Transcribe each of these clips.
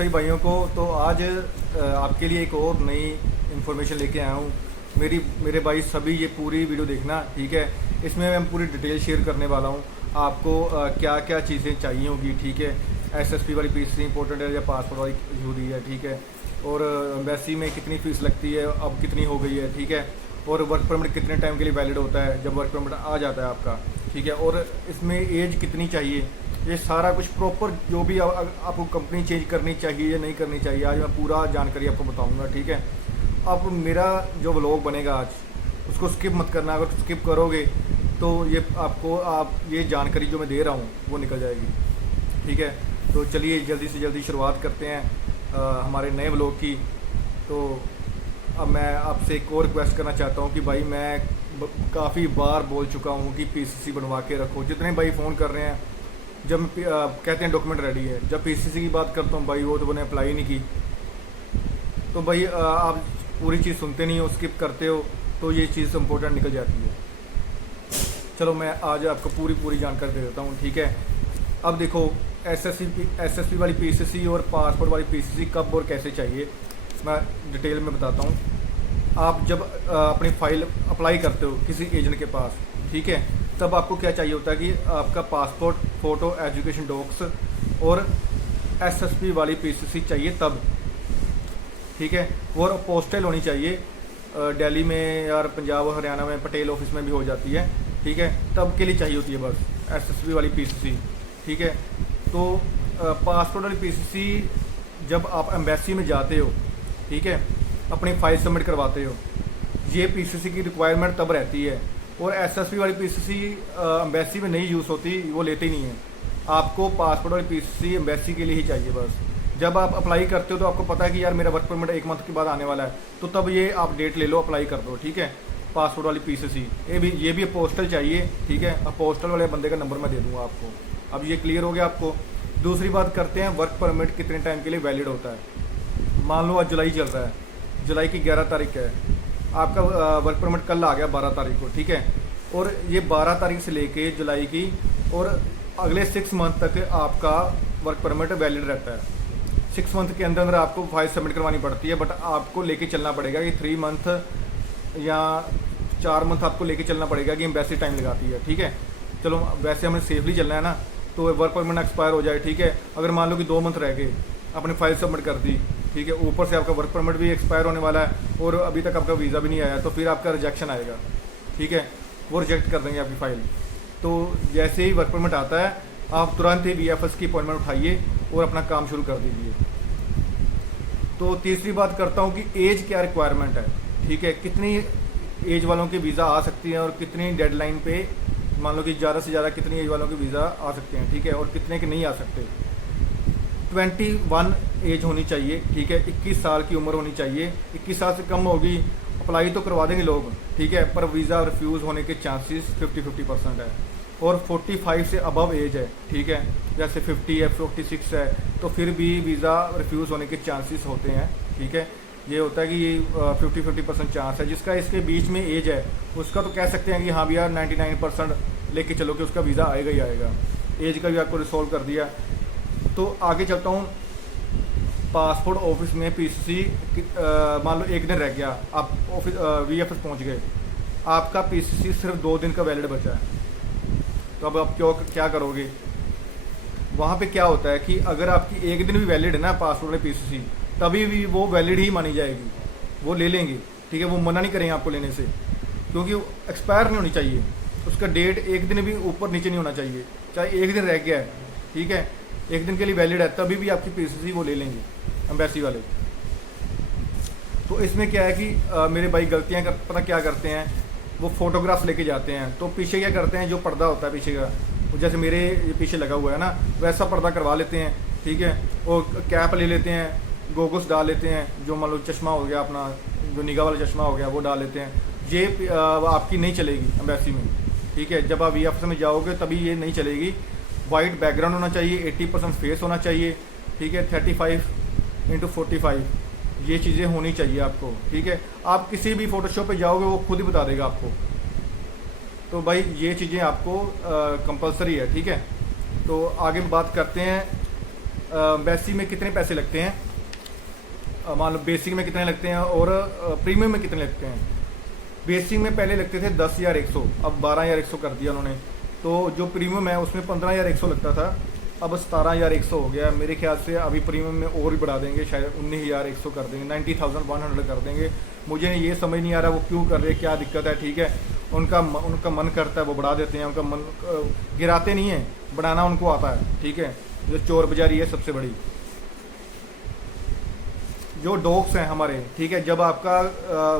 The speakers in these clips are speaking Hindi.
सभी भाइयों को। तो आज आपके लिए एक और नई इन्फॉर्मेशन लेके आया हूँ। मेरे भाई सभी ये पूरी वीडियो देखना, ठीक है। इसमें मैं पूरी डिटेल शेयर करने वाला हूँ आपको क्या क्या चीज़ें चाहिए होगी, ठीक है। एसएसपी वाली पीसी इंपॉर्टेंट है या पासपोर्ट वाली जरूरी है, ठीक है। और एम्बेसी में कितनी फ़ीस लगती है, अब कितनी हो गई है, ठीक है। और वर्क परमिट कितने टाइम के लिए वैलिड होता है जब वर्क परमिट आ जाता है आपका, ठीक है। और इसमें एज कितनी चाहिए, ये सारा कुछ प्रॉपर जो भी आपको कंपनी चेंज करनी चाहिए या नहीं करनी चाहिए, आज मैं पूरा जानकारी आपको बताऊंगा, ठीक है। अब मेरा जो व्लॉग बनेगा आज उसको स्किप मत करना, अगर स्किप करोगे तो ये आप ये जानकारी जो मैं दे रहा हूँ वो निकल जाएगी, ठीक है। तो चलिए जल्दी से जल्दी शुरुआत करते हैं हमारे नए व्लॉग की। तो अब मैं आपसे एक और रिक्वेस्ट करना चाहता हूँ कि भाई मैं काफ़ी बार बोल चुका हूँ कि पीसीसी बनवा के रखो। जितने भाई फ़ोन कर रहे हैं, जब कहते हैं डॉक्यूमेंट रेडी है, जब पीसीसी की बात करता हूँ भाई वो तो मैंने अप्लाई नहीं की। तो भाई आप पूरी चीज़ सुनते नहीं हो, स्किप करते हो, तो ये चीज़ इम्पोर्टेंट निकल जाती है। चलो मैं आज आपको पूरी जानकारी दे देता हूँ, ठीक है। अब देखो एसएसपी वाली पीसीसी और पासपोर्ट वाली पीसीसी कब और कैसे चाहिए मैं डिटेल में बताता हूँ। आप जब अपनी फ़ाइल अप्लाई करते हो किसी एजेंट के पास, ठीक है, तब आपको क्या चाहिए होता है कि आपका पासपोर्ट, फ़ोटो, एजुकेशन डॉक्स और एसएसपी वाली पीसीसी चाहिए तब, ठीक है। और पोस्टल होनी चाहिए, दिल्ली में या पंजाब और हरियाणा में पटेल ऑफिस में भी हो जाती है, ठीक है। तब के लिए चाहिए होती है बस एसएसपी वाली पीसीसी, ठीक है। तो पासपोर्ट वाली पीसीसी जब आप एम्बेसी में जाते हो, ठीक है, अपनी फ़ाइल सबमिट करवाते हो, ये पीसीसी की रिक्वायरमेंट तब रहती है। और एसएसपी वाली पीसीसी एम्बेसी में नहीं यूज़ होती, वो लेते ही नहीं है। आपको पासपोर्ट वाली पीसीसी एम्बेसी के लिए ही चाहिए बस। जब आप अप्लाई करते हो तो आपको पता है कि यार मेरा वर्क परमिट 1 मंथ के बाद आने वाला है, तो तब ये आप डेट ले लो, अप्लाई कर दो, ठीक है। पासपोर्ट वाली पीसीसी ये भी पोस्टल चाहिए, ठीक है। अब पोस्टल वाले बंदे का नंबर मैं दे दूँगा आपको। अब ये क्लियर हो गया आपको। दूसरी बात करते हैं, वर्क परमिट कितने टाइम के लिए वैलिड होता है। मान लो आज जुलाई चल रहा है, जुलाई की 11 तारीख है, आपका वर्क परमिट कल आ गया 12 तारीख को, ठीक है। और ये 12 तारीख से लेके जुलाई की और अगले 6 मंथ तक आपका वर्क परमिट वैलिड रहता है। 6 मंथ के अंदर आपको फाइल सबमिट करवानी पड़ती है, बट आपको लेके चलना पड़ेगा कि 3 मंथ या 4 मंथ आपको लेके चलना पड़ेगा कि एम्बेसी टाइम लगाती है, ठीक है। चलो वैसे हमें सेफली चलना है ना, तो वर्क परमिट एक्सपायर हो जाए, ठीक है। अगर मान लो कि 2 मंथ रह गए, आपने फाइल सबमिट कर दी, ठीक है, ऊपर से आपका वर्क परमिट भी एक्सपायर होने वाला है और अभी तक आपका वीज़ा भी नहीं आया, तो फिर आपका रिजेक्शन आएगा, ठीक है। वो रिजेक्ट कर देंगे आपकी फ़ाइल। तो जैसे ही वर्क परमिट आता है, आप तुरंत ही वीएफएस की अपॉइंटमेंट उठाइए और अपना काम शुरू कर दीजिए। तो तीसरी बात करता हूँ कि एज क्या रिक्वायरमेंट है, ठीक है। कितनी एज वालों के वीज़ा आ सकती हैं और कितनी डेडलाइन पे, मान लो कि ज़्यादा से ज़्यादा कितनी एज वालों के वीज़ा आ सकते हैं, ठीक है, और कितने के नहीं आ सकते। 21 एज होनी चाहिए, ठीक है। 21 साल की उम्र होनी चाहिए। 21 साल से कम होगी, अप्लाई तो करवा देंगे लोग, ठीक है, पर वीज़ा रिफ्यूज़ होने के चांसेस 50% है। और 45 से अबव एज है, ठीक है, जैसे 50 है, 46 है, तो फिर भी वीज़ा रिफ्यूज़ होने के चांसेस होते हैं, ठीक है। ये होता है कि 50% चांस है। जिसका इसके बीच में एज है उसका तो कह सकते हैं कि हाँ भैया 99% लेके चलो कि उसका वीज़ा आएगा ही आएगा। एज का भी आपको रिसॉल्व कर दिया। तो आगे चलता हूँ, पासपोर्ट ऑफिस में पीसीसी मान लो एक दिन रह गया, आप ऑफिस वीएफएस पहुँच गए, आपका पीसीसी सिर्फ 2 दिन का वैलिड बचा है, तो अब आप क्या करोगे। वहाँ पे क्या होता है कि अगर आपकी एक दिन भी वैलिड है ना पासपोर्ट में पीसीसी, तभी भी वो वैलिड ही मानी जाएगी, वो ले लेंगे, ठीक है। वो मना नहीं करेंगे आपको लेने से, क्योंकि एक्सपायर नहीं होनी चाहिए, उसका डेट एक दिन भी ऊपर नीचे नहीं होना चाहिए। चाहे एक दिन रह गया है, ठीक है, एक दिन के लिए वैलिड है, तभी भी आपकी पीसीसी वो ले लेंगे एम्बेसी वाले। तो इसमें क्या है कि मेरे भाई गलतियाँ पता क्या करते हैं, वो फोटोग्राफ्स लेके जाते हैं, तो पीछे क्या करते हैं, जो पर्दा होता है पीछे का, जैसे मेरे पीछे लगा हुआ है ना, वैसा पर्दा करवा लेते हैं, ठीक है। और कैप ले लेते हैं, गोगल्स डाल लेते हैं, जो मान लो चश्मा हो गया अपना, जो निगाह वाला चश्मा हो गया वो डाल लेते हैं। ये आपकी नहीं चलेगी एम्बेसी में, ठीक है। जब आप वीएफएस में जाओगे तभी ये नहीं चलेगी। वाइट बैकग्राउंड होना चाहिए, 80% फेस होना चाहिए, ठीक है। 35x45 ये चीज़ें होनी चाहिए आपको, ठीक है। आप किसी भी फोटोशॉप पे जाओगे वो खुद ही बता देगा आपको। तो भाई ये चीज़ें आपको कंपलसरी है, ठीक है। तो आगे बात करते हैं बेसिक में कितने पैसे लगते हैं, मान लो बेसिक में कितने लगते हैं और प्रीमियम में कितने लगते हैं। बेसिक में पहले लगते थे 10,100, अब 12,100 कर दिया उन्होंने। तो जो प्रीमियम है उसमें 15,100 लगता था, अब 17,100 हो गया। मेरे ख्याल से अभी प्रीमियम में और भी बढ़ा देंगे, शायद 19,100 कर देंगे, 90,100 कर देंगे। मुझे ये समझ नहीं आ रहा वो क्यों कर रहे हैं, क्या दिक्कत है। ठीक है, उनका मन करता है वो बढ़ा देते हैं, उनका मन गिराते नहीं है, बढ़ाना उनको आता है। ठीक है, जो चोर बाजारी है सबसे बड़ी। जो डॉक्स हैं हमारे, ठीक है, जब आपका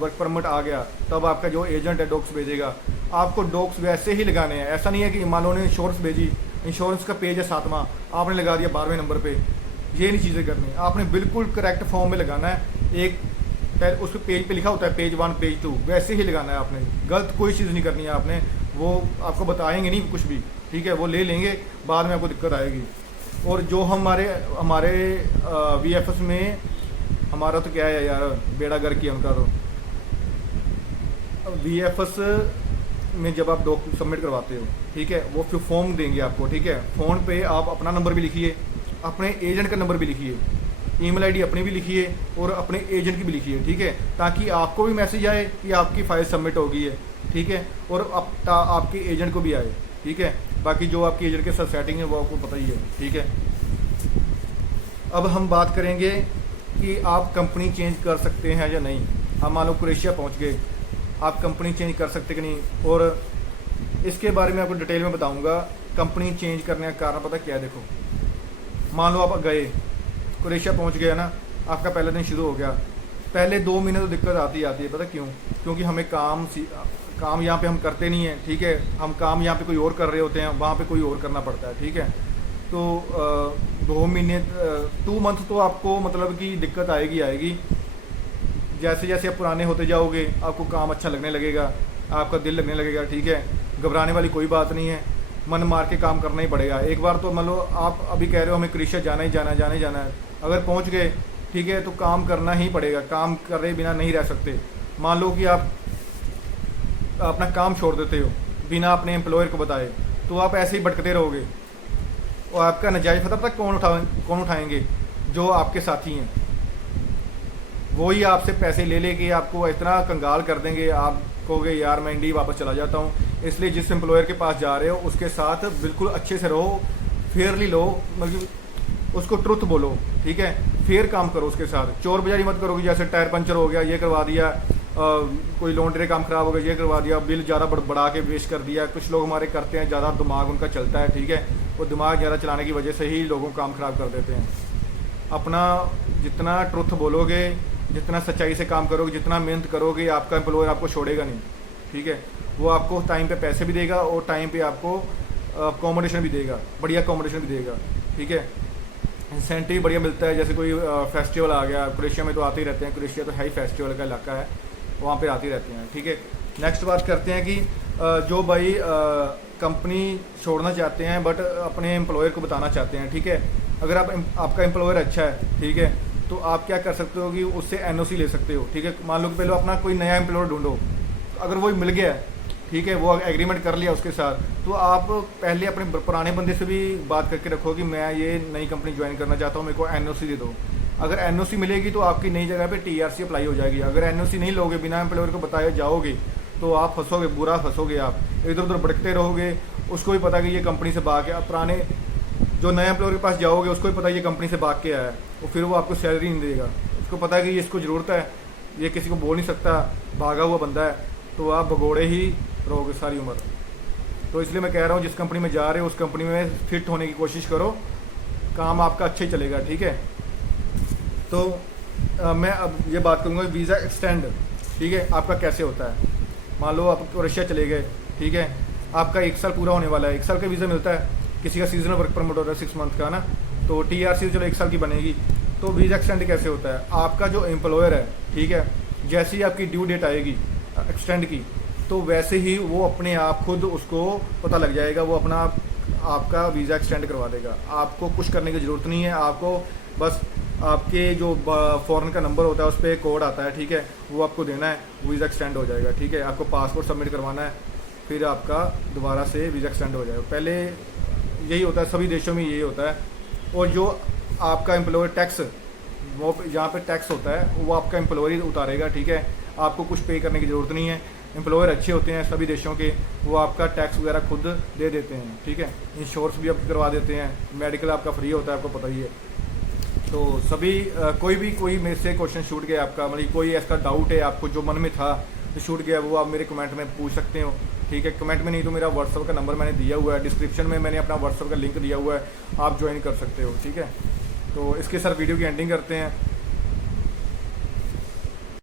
वर्क परमिट आ गया तब आपका जो एजेंट है डॉक्स भेजेगा, आपको डॉक्स वैसे ही लगाने हैं। ऐसा नहीं है कि मान लो ने इंश्योरेंस भेजी, इंश्योरेंस का पेज है 7वां, आपने लगा दिया 12वें नंबर पे। ये नहीं चीज़ें करनी, आपने बिल्कुल करेक्ट फॉर्म में लगाना है। एक उस पर पेज पे लिखा होता है पेज 1 पेज 2, वैसे ही लगाना है आपने। गलत कोई चीज़ नहीं करनी है आपने, वो आपको बताएंगे नहीं कुछ भी। ठीक है, वो ले लेंगे, बाद में आपको दिक्कत आएगी। और जो हमारे VFS में, हमारा तो क्या है यार, बेड़ा गर्क किया उनका। तो VFS में जब आप डॉक्यूमेंट सबमिट करवाते हो, ठीक है, वो फिर फॉर्म देंगे आपको। ठीक है, फ़ोन पे आप अपना नंबर भी लिखिए, अपने एजेंट का नंबर भी लिखिए, ईमेल आईडी अपनी भी लिखिए और अपने एजेंट की भी लिखिए। ठीक है, ताकि आपको भी मैसेज आए कि आपकी फ़ाइल सबमिट हो गई है। ठीक है, और आपके एजेंट को भी आए। ठीक है, बाकी जो आपकी एजेंट के साथ सेटिंग है वो आपको पता ही है। ठीक है, अब हम बात करेंगे कि आप कंपनी चेंज कर सकते हैं या नहीं। हम मान लो क्रोएशिया पहुंच गए, आप कंपनी चेंज कर सकते कि नहीं, और इसके बारे में आपको डिटेल में बताऊंगा। कंपनी चेंज करने का कारण पता क्या है, देखो मान लो आप गए क्रोएशिया पहुंच गया ना, आपका पहला दिन शुरू हो गया। पहले 2 महीने तो दिक्कत आती है, पता क्यों? क्योंकि हमें काम यहाँ पे हम करते नहीं है। ठीक है, हम काम यहाँ पे कोई और कर रहे होते हैं, वहाँ पे कोई और करना पड़ता है। ठीक है, तो 2 महीने 2 मंथ तो आपको मतलब कि दिक्कत आएगी। जैसे जैसे आप पुराने होते जाओगे आपको काम अच्छा लगने लगेगा, आपका दिल लगने लगेगा। ठीक है, घबराने वाली कोई बात नहीं है, मन मार के काम करना ही पड़ेगा। एक बार तो मान लो आप अभी कह रहे हो हमें क्रोएशिया जाना ही जाना है, अगर पहुंच गए, ठीक है, तो काम करना ही पड़ेगा, काम करे बिना नहीं रह सकते। मान लो कि आप अपना काम छोड़ देते हो बिना अपने एम्प्लॉयर को बताए, तो आप ऐसे ही भटकते रहोगे और आपका नजायज़ फ़ायदा पता कौन उठाएंगे? जो आपके साथी हैं, वो ही आपसे पैसे ले लेके आपको इतना कंगाल कर देंगे, आप कहोगे यार मैं इंडिया वापस चला जाता हूँ। इसलिए जिस एम्प्लॉयर के पास जा रहे हो उसके साथ बिल्कुल अच्छे से रहो, फेयरली लो, मतलब उसको ट्रुथ बोलो। ठीक है, फेयर काम करो उसके साथ, चोर बाजारी मत करो कि जैसे टायर पंचर हो गया ये करवा दिया, कोई लॉन्ड्री काम खराब हो गया ये करवा दिया, बिल ज़्यादा बढ़ा के पेश कर दिया। कुछ लोग हमारे करते हैं, ज़्यादा दिमाग उनका चलता है। ठीक है, वो दिमाग ज़्यादा चलाने की वजह से ही लोगों को काम ख़राब कर देते हैं। अपना जितना ट्रुथ बोलोगे, जितना सच्चाई से काम करोगे, जितना मेहनत करोगे, आपका एम्प्लॉयर आपको छोड़ेगा नहीं। ठीक है, वो आपको टाइम पे पैसे भी देगा और टाइम पे आपको अकोमोडेशन भी देगा, बढ़िया अकोमोडेशन भी देगा। ठीक है, इंसेंटिव बढ़िया मिलता है। जैसे कोई फेस्टिवल आ गया, क्रोएशिया में तो आते ही रहते हैं, क्रोएशिया तो है ही फेस्टिवल का इलाका है, वहाँ पे आते ही रहते हैं। ठीक है, नेक्स्ट बात करते हैं कि जो भाई कंपनी छोड़ना चाहते हैं बट अपने एम्प्लॉयर को बताना चाहते हैं। ठीक है, अगर आपका एम्प्लॉयर अच्छा है, ठीक है, तो आप क्या कर सकते हो कि उससे NOC ले सकते हो। ठीक है, मान लो कि पहले अपना कोई नया एम्प्लॉयर ढूंढो, अगर वो मिल गया, ठीक है, वो एग्रीमेंट कर लिया उसके साथ, तो आप पहले अपने पुराने बंदे से भी बात करके रखो कि मैं ये नई कंपनी ज्वाइन करना चाहता हूँ, मेरे को NOC दे दो। अगर NOC मिलेगी तो आपकी नई जगह पे TRC अप्लाई हो जाएगी। अगर NOC नहीं लोगे, बिना एम्प्लॉयर को बताए जाओगे, तो आप फंसोगे, बुरा फंसोगे, आप इधर उधर भटकते रहोगे। उसको भी पता कि ये कंपनी से भाग के, पुराने जो नए एम्प्लॉयर के पास जाओगे उसको भी पता ये कंपनी से भाग के आया है, और फिर वो आपको सैलरी नहीं देगा। उसको पता है कि इसको ज़रूरत है, ये किसी को बोल नहीं सकता, भागा हुआ बंदा है, तो आप भगोड़े ही रहोगे सारी उम्र। तो इसलिए मैं कह रहा हूँ जिस कंपनी में जा रहे हो उस कंपनी में फिट होने की कोशिश करो, काम आपका अच्छा ही चलेगा। ठीक है, तो मैं अब ये बात करूँगा वीज़ा एक्सटेंड, ठीक है, आपका कैसे होता है। मान लो आप रशिया चले गए, ठीक है, आपका 1 साल पूरा होने वाला है, 1 साल का वीज़ा मिलता है। किसी का सीजनल वर्क परमिट होता है 6 मंथ का ना, तो TRC चलो 1 साल की बनेगी। तो वीज़ा एक्सटेंड कैसे होता है, आपका जो एम्प्लॉयर है, ठीक है, जैसे ही आपकी ड्यू डेट आएगी एक्सटेंड की, तो वैसे ही वो अपने आप खुद उसको पता लग जाएगा, वो अपना आपका वीज़ा एक्सटेंड करवा देगा। आपको कुछ करने की ज़रूरत नहीं है, आपको बस आपके जो फॉरेन का नंबर होता है उस पर कोड आता है, ठीक है, वो आपको देना है, वीज़ा एक्सटेंड हो जाएगा। ठीक है, आपको पासपोर्ट सबमिट करवाना है, फिर आपका दोबारा से वीज़ा एक्सटेंड हो जाएगा। पहले यही होता है, सभी देशों में यही होता है। और जो आपका एम्प्लॉयर टैक्स, वो जहाँ पे टैक्स होता है वो आपका एम्प्लॉयर ही उतारेगा, ठीक है। आपको कुछ पे करने की ज़रूरत नहीं है। एम्प्लॉयर अच्छे होते हैं सभी देशों के, वो आपका टैक्स वगैरह खुद दे देते हैं, ठीक है। इंश्योरेंस भी आप करवा देते हैं, मेडिकल आपका फ्री होता है, आपको पता ही है। तो सभी कोई मेरे से क्वेश्चन छूट गया आपका, मतलब कोई ऐसा डाउट है आपको जो मन में था तो छूट गया, वो आप मेरे कमेंट में पूछ सकते हो, ठीक है। कमेंट में नहीं तो मेरा व्हाट्सअप का नंबर मैंने दिया हुआ है, डिस्क्रिप्शन में मैंने अपना व्हाट्सअप का लिंक दिया हुआ है, आप ज्वाइन कर सकते हो, ठीक है। तो इसके साथ वीडियो की एंडिंग करते हैं।